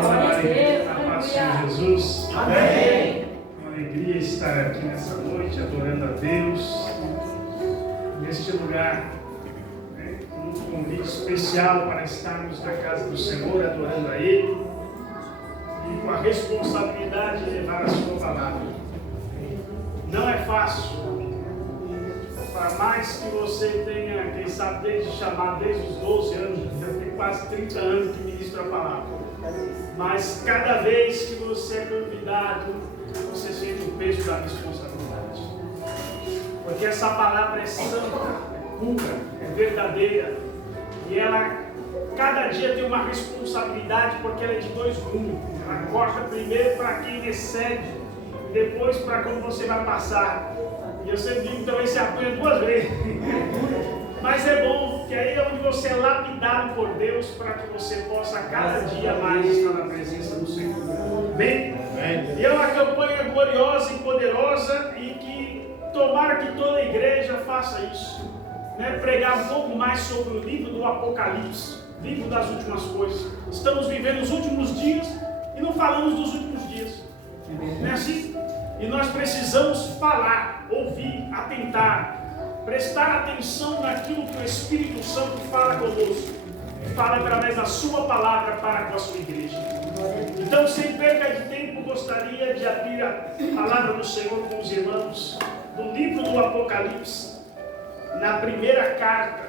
Glória a Deus. Na paz do Senhor Jesus. Amém. Uma alegria estar aqui nessa noite, adorando a Deus. Neste lugar, um convite especial para estarmos na casa do Senhor, adorando a Ele. E com a responsabilidade de levar a sua palavra. Não é fácil. Por mais que você tenha, quem sabe, desde chamar desde os 12 anos, já tem quase 30 anos que ministra a palavra. Mas cada vez que você é convidado, você sente o peso da responsabilidade. Porque essa palavra é santa, é pura, é verdadeira. E ela, cada dia tem uma responsabilidade, porque ela é de dois rumos. Ela corta primeiro para quem recebe, depois para quando você vai passar. E eu sempre digo que também se apanha duas vezes. Mas é bom, que aí é onde você é lapidado por Deus, para que você possa cada dia mais estar na presença do Senhor. Amém? E é uma campanha gloriosa e poderosa, e que tomara que toda a igreja faça isso. Pregar um pouco mais sobre o livro do Apocalipse, livro das últimas coisas. Estamos vivendo os últimos dias e não falamos dos últimos dias. Não é assim? E nós precisamos falar, ouvir, atentar, prestar atenção naquilo que o Espírito Santo fala conosco, fala através da sua palavra para com a sua igreja. Então, sem perca de tempo, gostaria de abrir a palavra do Senhor com os irmãos do livro do Apocalipse, na primeira carta,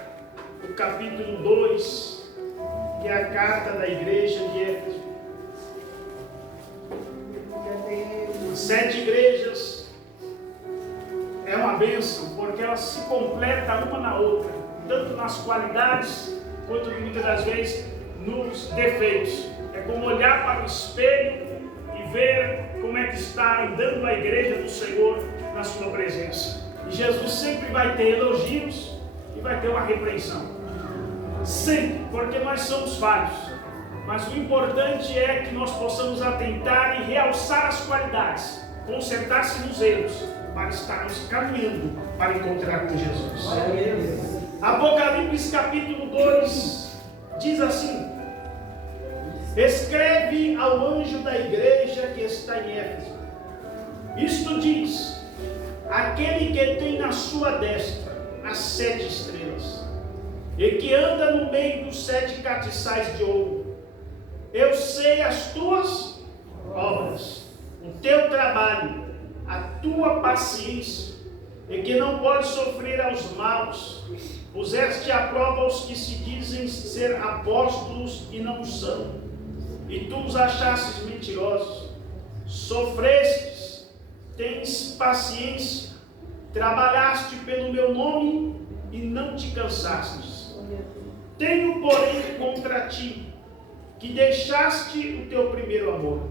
o capítulo 2, que é a carta da igreja de Éfeso. 7 igrejas é uma bênção, porque elas se completam uma na outra, tanto nas qualidades, quanto muitas das vezes nos defeitos. É como olhar para o espelho e ver como é que está andando a igreja do Senhor na sua presença. E Jesus sempre vai ter elogios e vai ter uma repreensão. Sempre, porque nós somos falhos. Mas o importante é que nós possamos atentar e realçar as qualidades, consertar-se nos erros, para estarmos caminhando para encontrar com Jesus. Apocalipse capítulo 2 diz assim: escreve ao anjo da igreja que está em Éfeso. Isto diz aquele que tem na sua destra as 7 estrelas, e que anda no meio dos 7 castiçais de ouro. Eu sei as tuas obras, o teu trabalho, a tua paciência, e que não podes sofrer aos maus. Puseste à prova os que se dizem ser apóstolos e não são, e tu os achastes mentirosos. Sofrestes, tens paciência, trabalhaste pelo meu nome e não te cansastes. Tenho, porém, contra ti que deixaste o teu primeiro amor.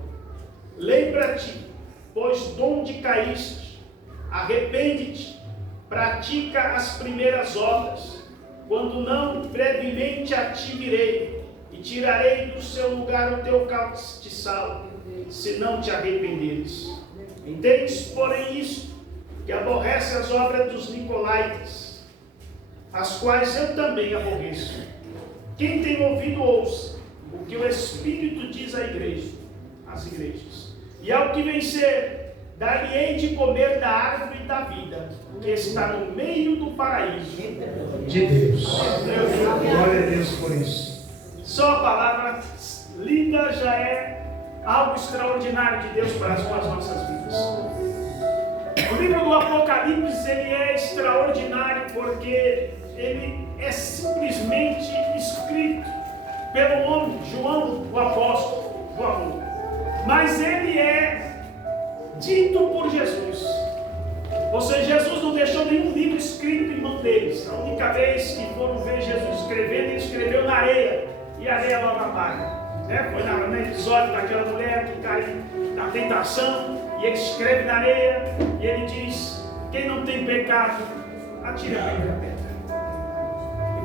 Lembra-te, pois de onde caíste, arrepende-te, pratica as primeiras obras. Quando não, brevemente a ti virei, e tirarei do seu lugar o teu castiçal, se não te arrependeres. Entendes, porém, isto, que aborrece as obras dos nicolaítas, as quais eu também aborreço. Quem tem ouvido, ouça o que o Espírito diz às igrejas. E ao que vencer, dar-lhe-ei de comer da árvore da vida, que está no meio do paraíso de Deus. Glória a Deus por isso. Só a palavra lida já é algo extraordinário de Deus para as nossas vidas. O livro do Apocalipse, ele é extraordinário porque ele é simplesmente escrito pelo homem, João, o apóstolo do amor. Mas ele é dito por Jesus. Ou seja, Jesus não deixou nenhum livro escrito em mão deles. A única vez que foram ver Jesus escrevendo, ele escreveu na areia. E a areia logo apaga. Foi no episódio daquela mulher que caiu na tentação. E ele escreve na areia. E ele diz: quem não tem pecado, atire a primeira pedra.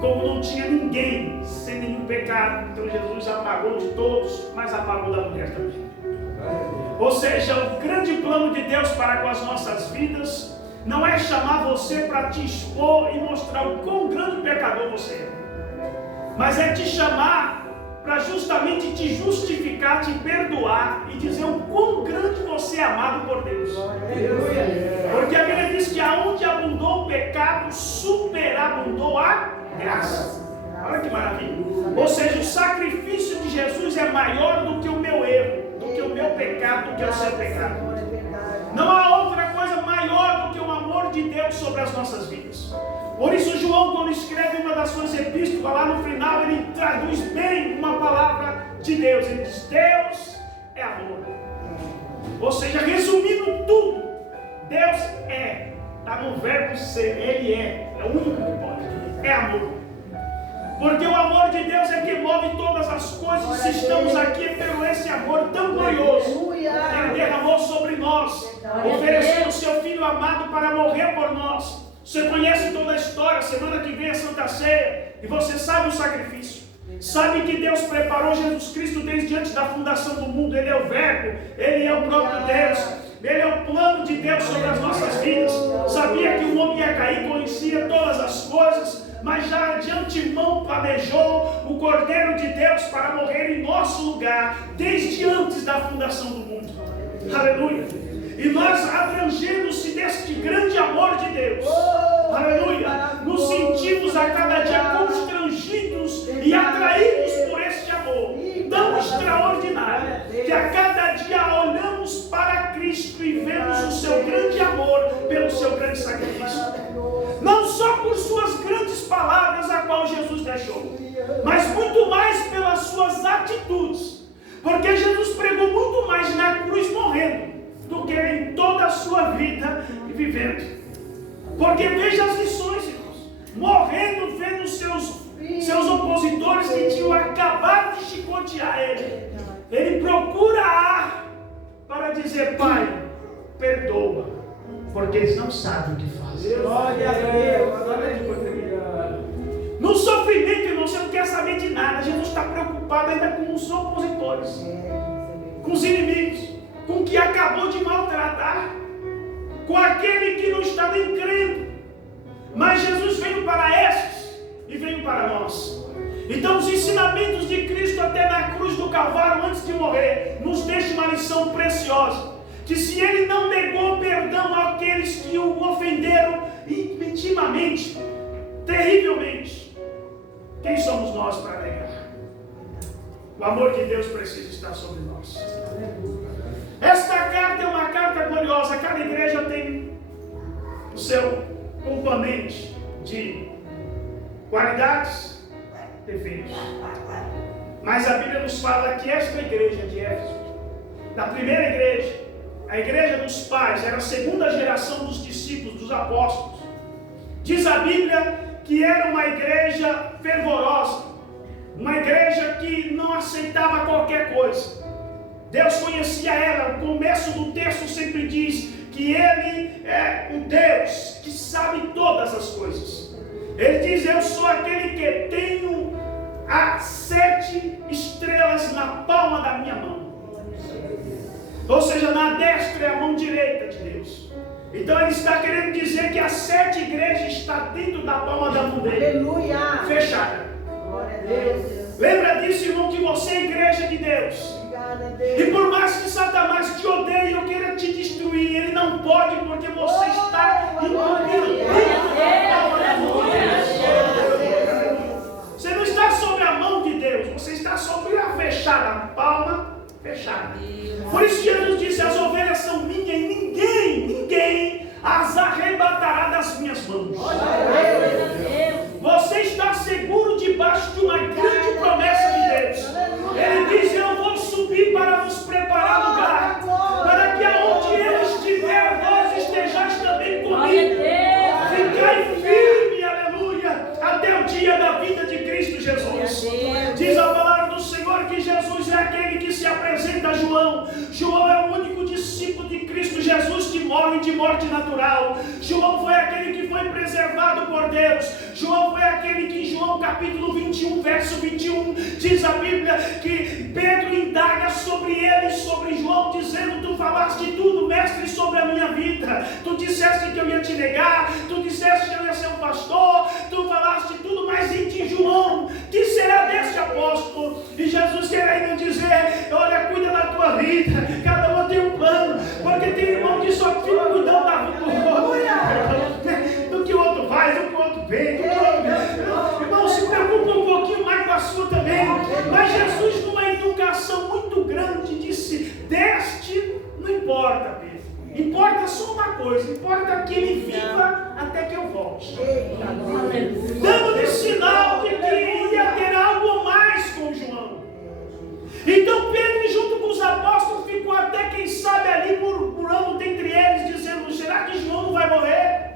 Como não tinha ninguém sem nenhum pecado, então Jesus apagou de todos, mas apagou da mulher também. Ou seja, o grande plano de Deus para com as nossas vidas não é chamar você para te expor e mostrar o quão grande pecador você é, mas é te chamar para justamente te justificar, te perdoar e dizer o quão grande você é amado por Deus. Porque a Bíblia diz que aonde abundou o pecado, superabundou a graça. Olha que maravilha. Ou seja, o sacrifício de Jesus é maior do que o meu erro, do que o meu pecado, do que o seu pecado. Não há outra coisa maior do que o amor de Deus sobre as nossas vidas. Por isso João, quando escreve uma das suas epístolas, lá no final, ele traduz bem uma palavra de Deus. Ele diz: Deus é amor. Ou seja, resumindo tudo, Deus é. Está no verbo ser, Ele é. É o único que pode. É amor. Porque o amor de Deus é que move todas as coisas. Se estamos aqui é pelo esse amor tão glorioso que Ele derramou sobre nós, oferecendo o seu Filho amado para morrer por nós. Você conhece toda a história. Semana que vem é Santa Ceia e você sabe o sacrifício. Sabe que Deus preparou Jesus Cristo desde antes da fundação do mundo. Ele é o Verbo, Ele é o próprio Deus. Ele é o plano de Deus sobre as nossas vidas. Sabia que o homem ia cair, conhecia todas as coisas, mas já de antemão planejou o Cordeiro de Deus para morrer em nosso lugar, desde antes da fundação do mundo. Aleluia! E nós, abrangendo-se deste grande amor de Deus, aleluia, nos sentimos a cada dia constrangidos e atraídos por este amor tão extraordinário, que a cada dia olhamos para Cristo e vemos o seu grande amor pelo seu grande sacrifício. Não só por suas grandes palavras, a qual Jesus deixou, mas muito mais pelas suas atitudes. Porque Jesus pregou muito mais na cruz morrendo do que em toda a sua vida vivendo. Porque veja as lições, irmãos. Morrendo, vendo seus opositores que tinham acabado de chicotear ele. Ele procura ar para dizer: Pai, perdoa, porque eles não sabem o que fazem. Glória a Deus. No sofrimento, irmão, você não quer saber de nada. Jesus está preocupado ainda com os opositores, com os inimigos, com o que acabou de maltratar, com aquele que não está nem crendo. Mas Jesus veio para esses e veio para nós. Então os ensinamentos de Cristo até na cruz do Calvário, antes de morrer, nos deixa uma lição preciosa. Que se Ele não negou perdão àqueles que o ofenderam intimamente, terrivelmente, quem somos nós para negar? O amor de Deus precisa estar sobre nós. Esta carta é uma carta gloriosa. Cada igreja tem o seu componente de qualidades, defeitos. Mas a Bíblia nos fala que esta igreja de Éfeso, da primeira igreja, a igreja dos pais, era a segunda geração dos discípulos, dos apóstolos. Diz a Bíblia que era uma igreja fervorosa, uma igreja que não aceitava qualquer coisa. Deus conhecia ela. O começo do texto sempre diz que Ele é o Deus que sabe todas as coisas. Ele diz: eu sou aquele que tenho as 7 estrelas na palma da minha mão. Ou seja, na destra é a mão direita de Deus. Então Ele está querendo dizer que as 7 igrejas estão dentro da palma da mão dele. Aleluia. Fechada. Glória a Deus. Lembra disso, irmão, que você é igreja de Deus. E por mais que Satanás te odeie ou queira te destruir, ele não pode, porque você está incluído. Você não está sobre a mão de Deus, você está sobre a fechada, a palma fechada. Por isso Jesus disse: as ovelhas são minhas e ninguém as arrebatará das minhas mãos. Você está seguro debaixo de uma grande promessa de Deus. Ele diz: eu vou subir para vos preparar lugar, para que aonde eu estiver, vós estejais também comigo. Ficai firme, aleluia, até o dia da vinda de Cristo Jesus. Diz a palavra do Senhor que Jesus é aquele que se apresenta a João. João é o único discípulo de Cristo Jesus que morre de morte natural. João foi aquele que foi preservado por Deus. João foi aquele que em João capítulo 21, verso 21, diz a Bíblia que Pedro indaga sobre ele e sobre João, dizendo: tu falaste tudo, mestre, sobre a minha vida. Tu disseste que eu ia te negar, tu disseste que eu ia ser um pastor, tu falaste tudo, mas em ti, João, que será deste apóstolo? E Jesus querendo dizer, olha, cuida da tua vida, cada um tem um plano, porque tem irmão que só fica cuidando da vida do outro, do que o outro faz, do que o outro vem, irmão, se preocupa um pouquinho mais com a sua também. Mas Jesus, numa educação muito grande, disse, deste, não importa, Pedro, importa só uma coisa, importa que ele viva até que eu volte, dando-lhe sinal de que ia ter algo mais com João. Então Pedro, junto com os apóstolos, ficou até, quem sabe, ali murmurando dentre eles, dizendo, será que João não vai morrer?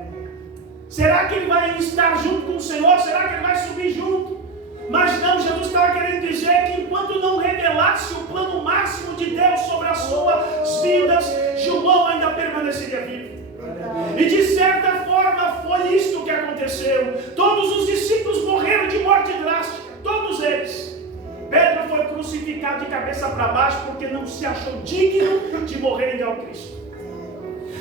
Será que ele vai estar junto com o Senhor? Será que ele vai subir junto? Mas não, Jesus estava querendo dizer que enquanto não revelasse o plano máximo de Deus sobre as suas vidas, João ainda permaneceria vivo. E de certa forma foi isto que aconteceu. Todos os discípulos morreram de morte drástica, todos eles. Pedro foi crucificado de cabeça para baixo porque não se achou digno de morrer igual a Cristo.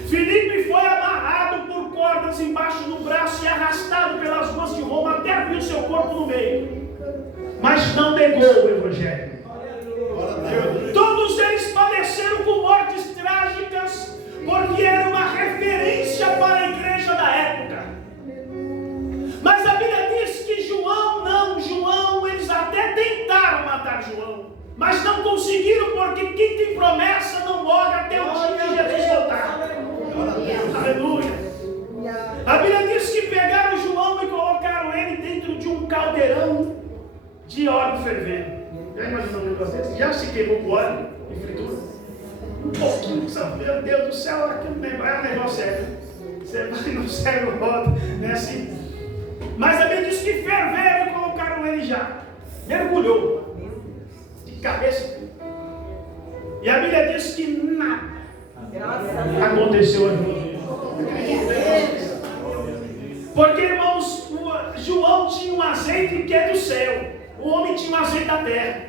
Filipe foi amarrado por cordas embaixo do braço e arrastado pelas ruas de Roma até abrir o seu corpo no meio. Mas não negou o Evangelho. Todos eles padeceram com mortes trágicas, porque era uma referência para a igreja da época. Mas a Bíblia diz que João, eles até tentaram matar João, mas não conseguiram, porque quem tem promessa não morre até o dia que Jesus voltar. Aleluia. A Bíblia diz que pegaram João e colocaram ele dentro de um caldeirão de óleo fervendo. Já imaginou um negócio desse? Já se queimou com óleo e fritura? Um pouquinho, meu Deus do céu, aquilo é um negócio sério. Você vai no céu, roda, não é assim. Mas a Bíblia diz que ferveram e colocaram ele já. Mergulhou de cabeça. E a Bíblia diz que nada aconteceu ali. Porque, irmãos, João tinha um azeite que é do céu. O homem tinha um azeite da terra.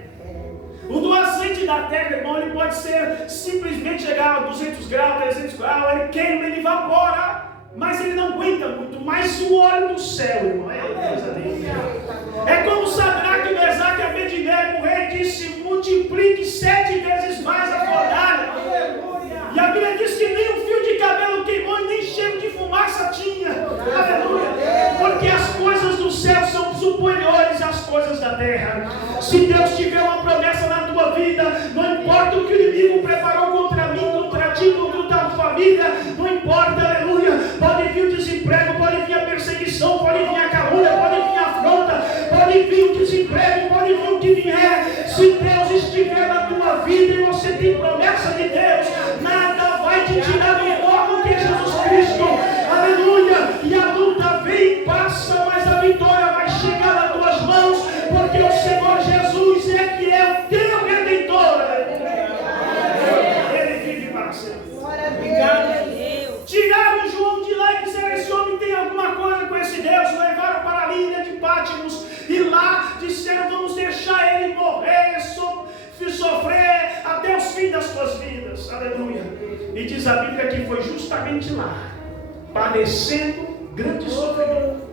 O do azeite da terra, irmão, ele pode ser simplesmente chegar a 200 graus, 300 graus, ele queima, ele evapora, mas ele não aguenta muito. Mas o óleo do céu, irmão, é coisa dele. É como Sadraque, Mesaque e Abednego, o rei disse, multiplique 7 vezes mais a fornalha. E a Bíblia diz que nem um fio de cabelo queimou e nem cheiro de fumaça tinha. Aleluia. Porque as coisas do céu são superiores às coisas da terra. Se Deus tiver uma promessa na tua vida, não importa o que o inimigo preparou contra mim, contra ti, contra a tua família, não importa, aleluia. Pode vir o desemprego, pode vir a perseguição, pode vir a calúnia, pode vir a afronta, pode vir o desemprego, pode vir o que vier. Se Deus estiver na tua vida e você tem promessa de Deus, nada vai te tirar do foco que é Jesus Cristo. Aleluia. E a luta vem e passa, mas a vitória vai chegar nas tuas mãos, porque o Senhor Jesus é que é o teu Redentor. Ele vive para sempre. Tiraram João de lá e disseram, esse homem tem alguma coisa com esse Deus. Levaram para a ilha de Pátimos e lá disseram, vamos deixar ele morrer, sofrer até os fins das suas vidas. Aleluia. E diz a Bíblia que foi justamente lá, padecendo grande sofrimento,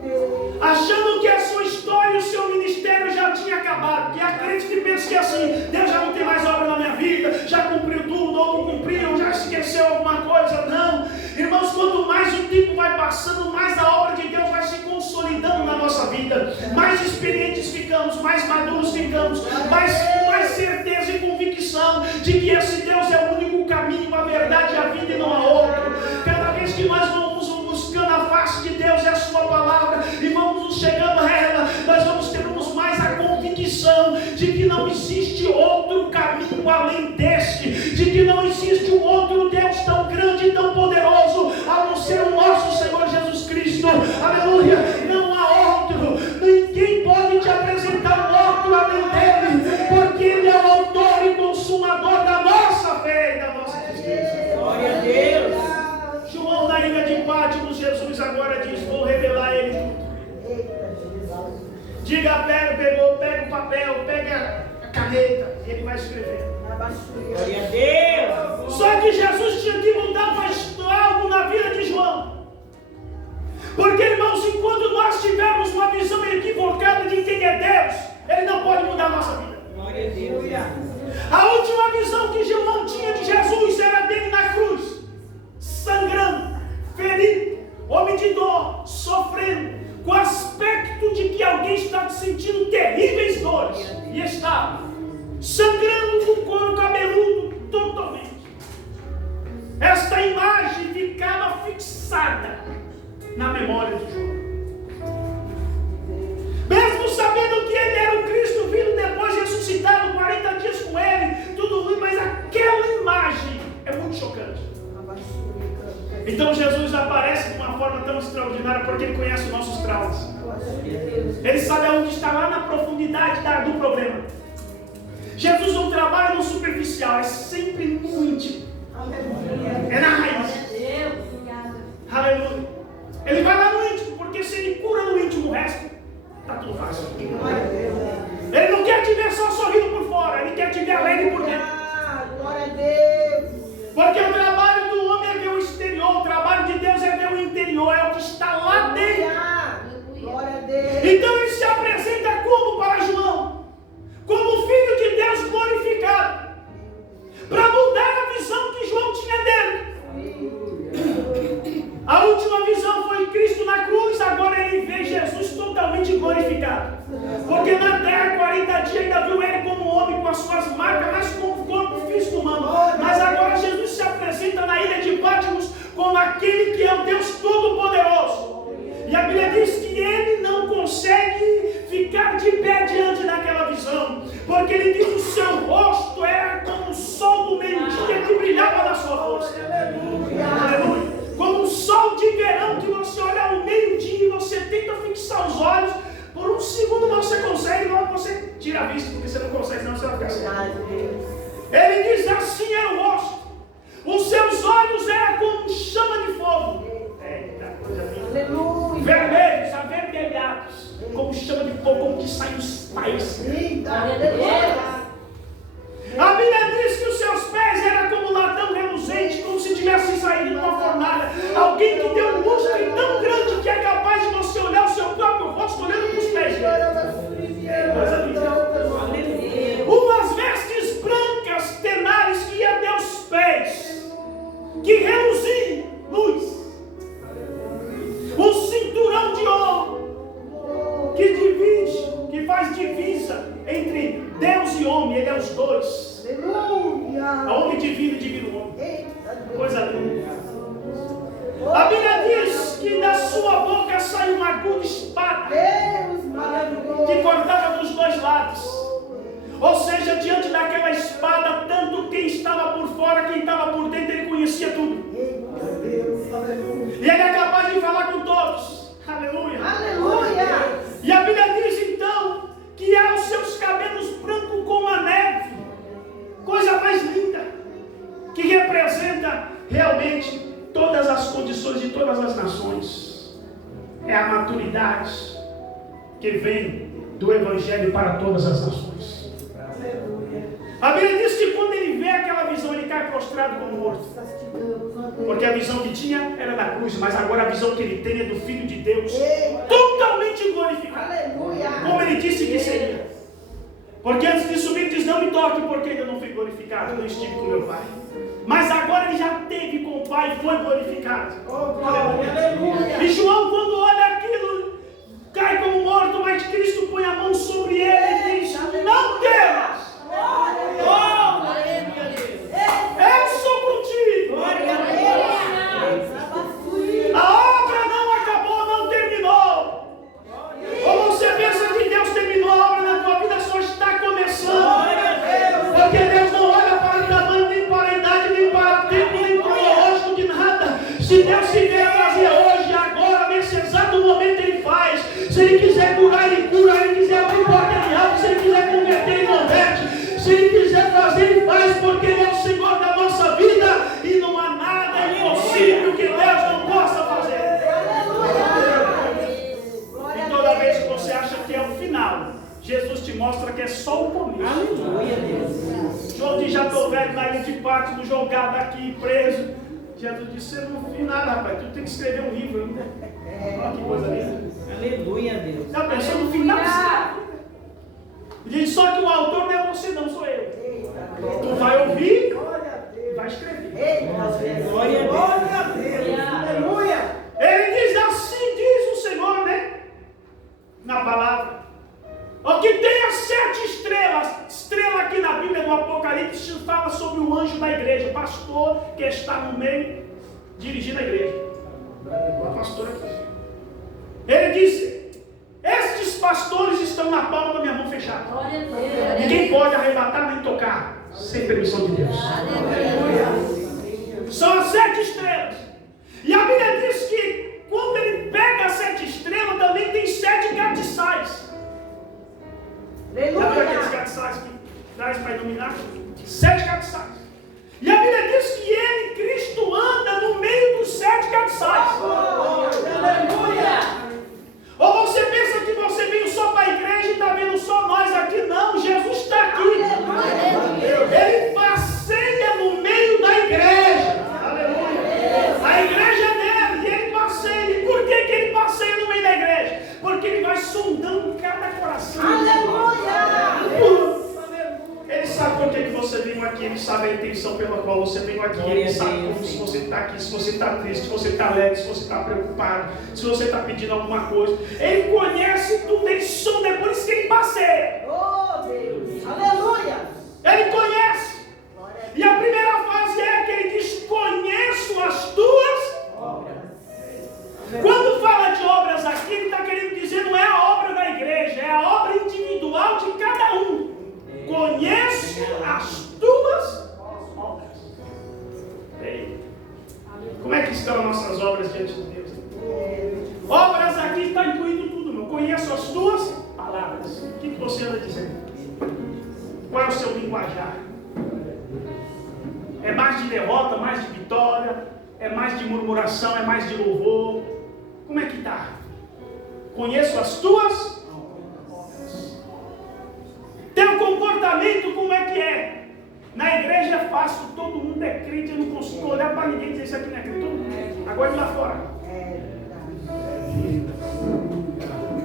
achando que a sua história e o seu ministério já tinha acabado. Que há crentes que pensam que assim, Deus já não tem mais obra na minha vida, já cumpriu tudo, ou não cumpriu, já esqueceu alguma coisa. Não, irmãos, quanto mais o tempo vai passando, mais a obra de Deus vai se consolidando na nossa vida, mais experientes ficamos, mais maduros ficamos, mais certeza e convicção de que esse Deus é o único caminho, a verdade e a vida, e não há outro. Cada vez que nós vamos buscando a face de Deus e a sua palavra, e vamos chegando a ela, nós vamos termos mais a convicção de que não existe outro caminho além deste, de que não existe um outro Deus tão grande e tão poderoso a não ser o nosso Senhor Jesus Cristo. Aleluia. Não há outro, ninguém pode te apresentar um outro além dele, porque ele é o autor e consumador da nossa fé e da nossa justiça. Glória a Deus. João, na ilha de Pátimos, Jesus agora diz, vou revelar a ele tudo. Diga, pega o papel, pega a caneta, e ele vai escrever. Glória a Deus. Só que Jesus tinha que mudar algo na vida de João. Porque, irmãos, enquanto nós tivermos uma visão equivocada de quem é Deus, ele não pode mudar a nossa vida. A última visão que João tinha de Jesus era dele na cruz, sangrando, ferido, homem de dor, sofrendo, com o aspecto de que alguém estava sentindo terríveis dores, e estava sangrando com o couro cabeludo totalmente. Esta imagem ficava fixada na memória de João. Mesmo sabendo que ele era o Cristo vindo depois ressuscitado, 40 dias com ele, tudo ruim, mas aquela imagem é muito chocante. Então Jesus aparece de uma forma tão extraordinária porque ele conhece os nossos traumas. Ele sabe aonde está, lá na profundidade do problema. Jesus não trabalha no superficial, é sempre no íntimo. É na raiz. Aleluia. Ele vai lá no íntimo, porque se ele cura no íntimo o resto, está tudo fácil. Ele não quer te ver só sorrindo por fora, ele quer te ver alegre por dentro. Glória a Deus. Porque o trabalho do homem é ver o exterior, o trabalho de Deus é ver o interior, é o que está lá dentro. Glória a Deus. Então ele se apresenta como para João? Como o Filho de Deus glorificado, para mudar a visão que João tinha dele. A última visão foi Cristo na cruz, agora ele vê Jesus totalmente glorificado. Porque na terra, 40 dias, ainda viu ele como homem, com as suas marcas, mas com o corpo físico humano. Mas agora Jesus se apresenta na ilha de Patmos como aquele que é o Deus Todo-Poderoso. E a Bíblia diz que ele não consegue ficar de pé diante daquela visão, porque ele diz que o seu rosto era como o sol do meio-dia que brilhava na sua força. Aleluia. Como um sol de verão que você olha ao meio-dia e você tenta fixar os olhos, por um segundo você consegue, logo você tira a vista, porque você não consegue, senão você vai ficar cego. Ele diz assim era o rosto, os seus olhos eram como chama de fogo. Aleluia. Vermelhos, avermelhados, como chama de fogo, como que sai dos pés. A Bíblia diz que os seus pés eram como latão reluzente, como se tivessem saído de uma fornalha. Alguém que deu um lustre tão grande que é capaz de você olhar o seu próprio rosto olhando para os pés dele. Umas vestes brancas, tenares, que iam até os pés, que reluziam luz. Um cinturão de ouro que divide, que faz divisa entre Deus e homem, ele é os dois. Aleluia. Homem divino e divino homem. Coisa linda. A Bíblia diz que da sua boca saiu uma aguda espada que cortava dos dois lados. Ou seja, diante daquela espada, tanto quem estava por fora, quem estava por dentro, ele conhecia tudo. E ele é capaz de falar com todos. Aleluia. Aleluia. E a Bíblia diz então que há os seus cabelos brancos como a neve. Coisa mais linda. Que representa realmente todas as condições de todas as nações. É a maturidade que vem do Evangelho para todas as nações. A Bíblia diz que quando ele vê aquela visão, ele cai prostrado como morto. Porque a visão que tinha era da cruz, mas agora a visão que ele tem é do Filho de Deus, totalmente glorificado. Como ele disse que seria. Porque antes de subir, ele diz: não me toque, porque ainda não fui glorificado, não estive com meu Pai. Mas agora ele já teve com o Pai e foi glorificado. E João, quando olha aquilo, cai como morto, mas Cristo põe a mão sobre ele e diz: não temas. Eu sou contigo. A obra não acabou, não terminou. Ou você pensa que Deus terminou a obra na tua vida, só está começando. Porque Deus não olha para o tamanho, nem para a idade, nem para o tempo, nem cronológico de nada. Se Deus quiser fazer hoje, agora, nesse exato momento, Ele faz. Se Ele quiser curar, Ele cura. Se Ele quiser abrir porta, Ele abre. Se Ele quiser converter, Ele converte. Se Ele quiser fazer, Ele faz, porque Ele é o Senhor da nossa vida e não há nada impossível que Deus não possa fazer. E toda vez que você acha que é o final, Jesus te mostra que é só o começo. João diz: já estou velho na ilha de Patmos, jogado aqui, preso. Jesus disse: você não viu nada, rapaz, tu tem que escrever um livro ainda. Olha que coisa linda. Aleluia, Deus. Já pensou no final? Ele diz, só que o autor não é você, não sou eu. Tu vai ouvir e vai escrever. Glória a Deus. Aleluia. Ele diz, assim diz o Senhor, né? Na palavra. O que tem as 7 estrelas. Estrela aqui na Bíblia do Apocalipse fala sobre o anjo da igreja. O pastor que está no meio, dirigindo a igreja. O pastor aqui. Ele disse, estes pastores estão na palma da minha mão fechada. Ninguém pode arrebatar nem tocar sem permissão de Deus. São as 7 estrelas. E a Bíblia diz que quando ele pega as 7 estrelas, também tem 7 catiçais. Sabe aqueles catiçais que traz para iluminar? 7 catiçais. E a Bíblia diz que ele, Cristo, anda no meio dos 7 catiçais. Aleluia. Ou você pensa que você veio só para a igreja e está vendo só nós aqui? Não, Jesus está aqui. Ele passeia no meio da igreja. Aleluia. A igreja é dele e ele passeia. E por que ele passeia no meio da igreja? Porque ele vai sondando cada coração. Aleluia. Ele sabe por que você veio aqui, ele sabe a intenção pela qual você veio aqui, ele sabe como, se você está aqui, se você está triste, se você está alegre, se você está preocupado, se você está pedindo alguma coisa. Ele conhece tudo, ele sonda, é por isso que ele passeia. Oh, Deus. Aleluia. Ele conhece. E a primeira fase é que ele diz, conheço as tuas obras. Quando fala de obras aqui, ele está querendo dizer, não é a obra da igreja, é a obra individual de cada um. Conheço as tuas obras. Ei, como é que estão as nossas obras diante de Deus? Obras aqui está incluído tudo, meu. Conheço as tuas palavras. O que você anda dizendo? Qual é o seu linguajar? É mais de derrota, mais de vitória? É mais de murmuração, é mais de louvor? Como é que está? Conheço as tuas obras. Teu comportamento como é que é? Na igreja é fácil, todo mundo é crente, eu não consigo olhar para ninguém e dizer isso aqui não é crente, todo mundo. Agora lá fora.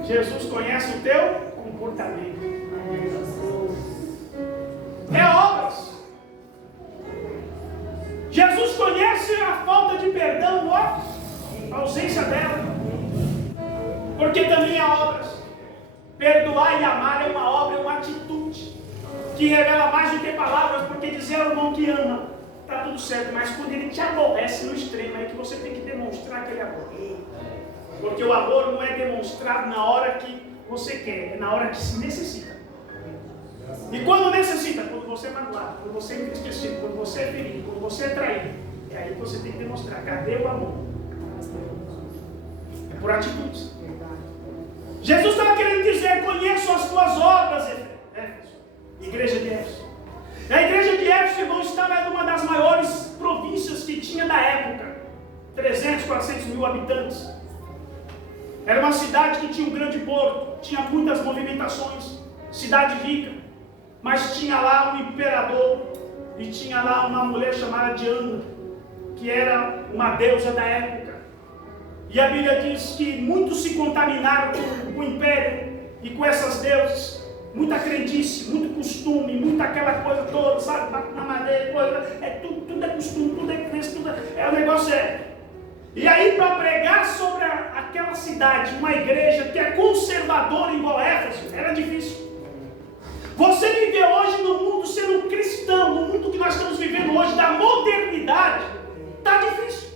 Jesus conhece o teu comportamento. É obras. Jesus conhece a falta de perdão, a ausência dela. Porque também há obras. Perdoar e amar é uma obra, é uma atitude que revela mais do que palavras, porque dizer ao irmão que ama, está tudo certo, mas quando ele te aborrece no extremo, é que você tem que demonstrar aquele amor. Porque o amor não é demonstrado na hora que você quer, é na hora que se necessita. E quando necessita? Quando você é magoado, quando você é entristecido, quando você é ferido, quando você é traído, é aí que você tem que demonstrar. Cadê o amor? É por atitudes. Jesus estava querendo dizer, conheço as tuas obras, Éfeso, igreja de Éfeso. A igreja de Éfeso, irmão, estava em uma das maiores províncias que tinha da época. 300, 400 mil habitantes. Era uma cidade que tinha um grande porto, tinha muitas movimentações, cidade rica. Mas tinha lá um imperador e tinha lá uma mulher chamada Diana, que era uma deusa da época. E a Bíblia diz que muitos se contaminaram com o império e com essas deusas. Muita crendice, muito costume, muita aquela coisa toda, sabe? Bate na madeira, coisa, tudo é costume, tudo é crença, o negócio é. E aí, para pregar sobre aquela cidade, uma igreja que é conservadora igual a Éfeso, era difícil. Você viver hoje no mundo sendo cristão, no mundo que nós estamos vivendo hoje, da modernidade, está difícil.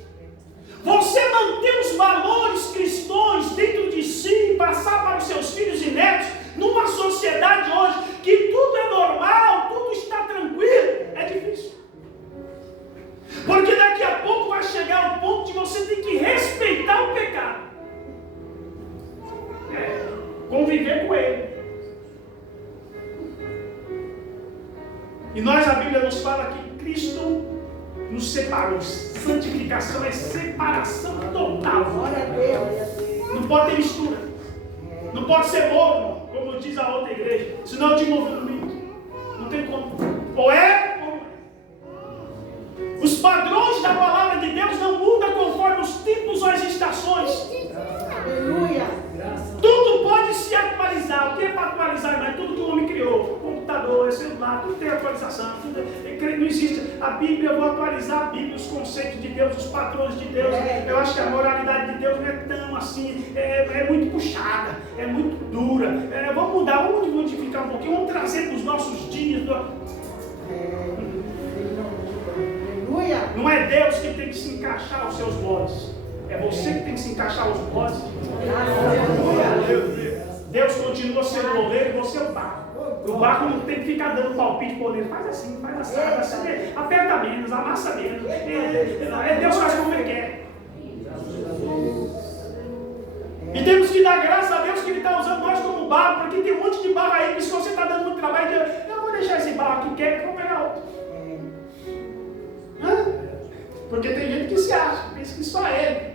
Você manter os valores cristãos dentro de si, passar para os seus filhos e netos, numa sociedade hoje que tudo é normal, tudo está tranquilo, é difícil. Porque daqui a pouco vai chegar o ponto de você ter que respeitar o pecado. Conviver com ele. E nós, a Bíblia nos fala que Cristo nos separou. Santificação é separação total. Não pode ter mistura. Não pode ser morno, como diz a outra igreja. Senão eu te movimento. Não tem como. Ou é, ou não é. Os padrões da palavra de Deus não mudam conforme os tipos ou as estações. Aleluia. Tudo pode se atualizar. O que é para atualizar? Mas tudo que o homem criou. computador, é celular, tudo tem atualização, não existe. A Bíblia, eu vou atualizar a Bíblia, os conceitos de Deus, os padrões de Deus. Eu acho que a moralidade de Deus não é tão assim, é muito puxada, é muito dura. Vamos mudar, vamos modificar um pouquinho, vamos trazer para os nossos dias. Não é Deus que tem que se encaixar aos seus moldes, é você que tem que se encaixar aos moldes de Deus. Deus continua sendo o oleiro e você é o barco. O barco não tem que ficar dando palpite para o oleiro. Faz assim, faz assim, aperta menos, amassa menos. Deus faz como Ele quer. E temos que dar graças a Deus que Ele está usando nós como barco, porque tem um monte de barco aí que se você está dando muito trabalho, eu vou deixar esse barco aqui quieto, vou pegar outro. Porque tem gente que se acha, pensa que só Ele.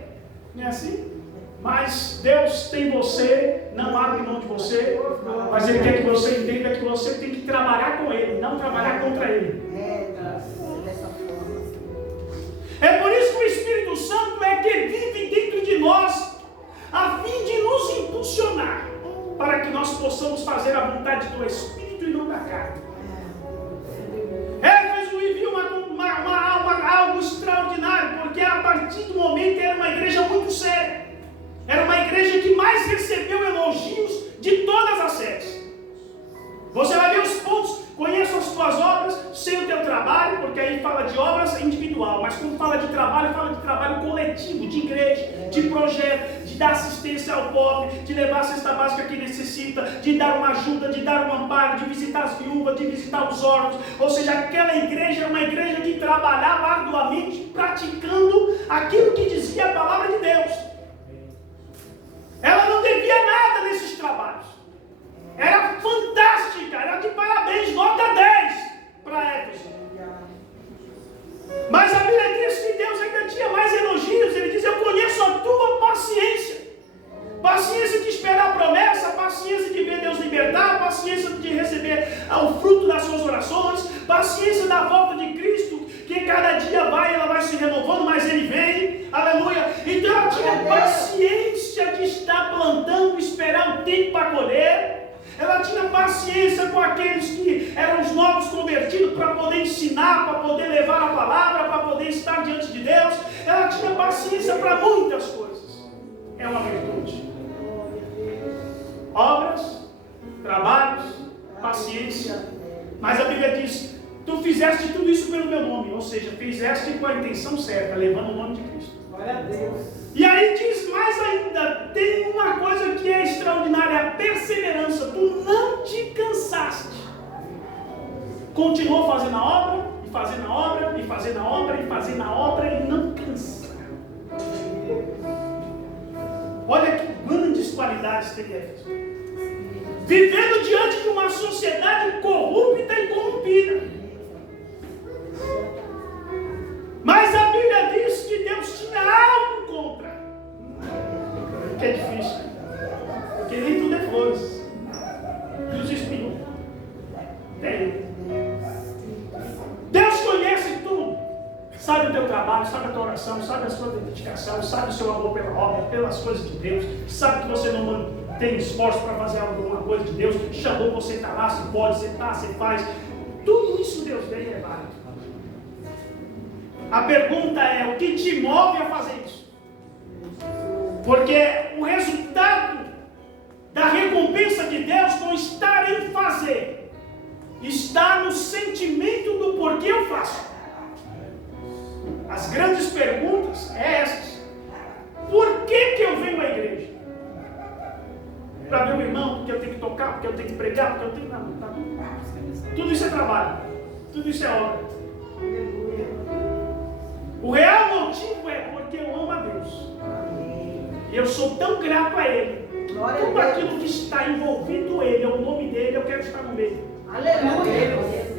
Não é assim? Mas Deus tem você, não abre mão de você, mas Ele quer que você entenda que você tem que trabalhar com Ele, não trabalhar contra Ele. É por isso que o Espírito Santo é que vive dentro de nós, a fim de nos impulsionar, para que nós possamos fazer a vontade do Espírito e não da carne. Éfeso vivia algo extraordinário, porque a partir do momento era uma igreja muito séria. Era uma igreja que mais recebeu elogios de todas as sedes. Você vai ver os pontos, conheço as tuas obras, sei o teu trabalho, porque aí fala de obras individual, mas quando fala de trabalho coletivo, de igreja, de projeto, de dar assistência ao pobre, de levar a cesta básica que necessita, de dar uma ajuda, de dar um amparo, de visitar as viúvas, de visitar os órfãos. Ou seja, aquela igreja era uma igreja que trabalhava arduamente, praticando aquilo que dizia a palavra de Deus. Ela não devia nada nesses trabalhos. Era fantástica, era de parabéns, nota 10 para Éfeso. Mas a Bíblia diz que Deus ainda tinha mais elogios. Ele diz: eu conheço a tua paciência. Paciência de esperar a promessa, paciência de ver Deus libertar, paciência de receber o fruto das suas orações, paciência da volta de Cristo, que cada dia ela vai se renovando, mas Ele vem, aleluia. Então ela tinha paciência de estar plantando, esperar o tempo para colher. Ela tinha paciência com aqueles que eram os novos convertidos, para poder ensinar, para poder levar a palavra, para poder estar diante de Deus. Ela tinha paciência para muitas coisas. É uma virtude. Obras, trabalhos, paciência. Mas a Bíblia diz: tu fizeste tudo isso pelo meu nome. Ou seja, fizeste com a intenção certa, levando o nome de Cristo. Glória a Deus. E aí diz mais ainda, tem uma coisa que é extraordinária, a perseverança. Tu não te cansaste. Continuou fazendo a obra, e fazendo a obra, e fazendo a obra, e fazendo a obra, e não cansa. Olha que grandes qualidades tem Éfeso. Vivendo diante de uma sociedade corrupta e corrompida. Mas a Bíblia diz que Deus tinha algo contra. Que é difícil. Porque nem tudo é flores. E os espinhos. Tem. Deus conhece tudo. Sabe o teu trabalho, sabe a tua oração, sabe a sua dedicação, sabe o seu amor pela obra, pelas coisas de Deus. Sabe que você não tem esforço para fazer alguma coisa de Deus. Chamou, você está lá, você pode, você está, você faz. Tudo isso Deus vem e é válido. A pergunta é: o que te move a fazer isso? Porque o resultado da recompensa de Deus não está em fazer, está no sentimento do porquê eu faço. As grandes perguntas é essas: por que eu venho à igreja? Para ver o irmão, porque eu tenho que tocar, porque eu tenho que pregar, porque eu tenho que... Não, tá tudo isso é trabalho, tudo isso é obra. O real motivo é porque eu amo a Deus. E eu sou tão grato a Ele. Tudo aquilo que está envolvido Ele, é o nome dEle, eu quero estar no meio. Aleluia.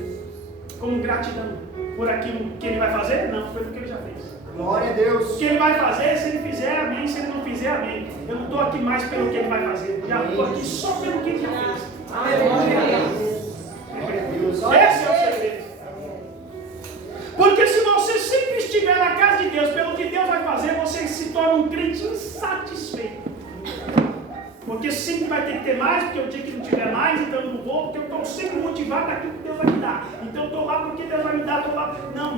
Como gratidão por aquilo que Ele vai fazer? Não, pelo que Ele já fez. Glória a Deus. O que Ele vai fazer, se Ele fizer, amém. Se Ele não fizer, amém. Eu não estou aqui mais pelo que Ele vai fazer. Já estou aqui só pelo que Ele já fez. Aleluia. Esse é o segredo. Porque se você sempre estiver na casa de Deus, pelo que Deus vai fazer, você se torna um crente insatisfeito. Porque sempre vai ter que ter mais, porque o dia que não tiver mais, então eu não vou, porque eu estou sempre motivado naquilo que Deus vai me dar. Então eu estou lá porque Deus vai me dar, estou lá. Não,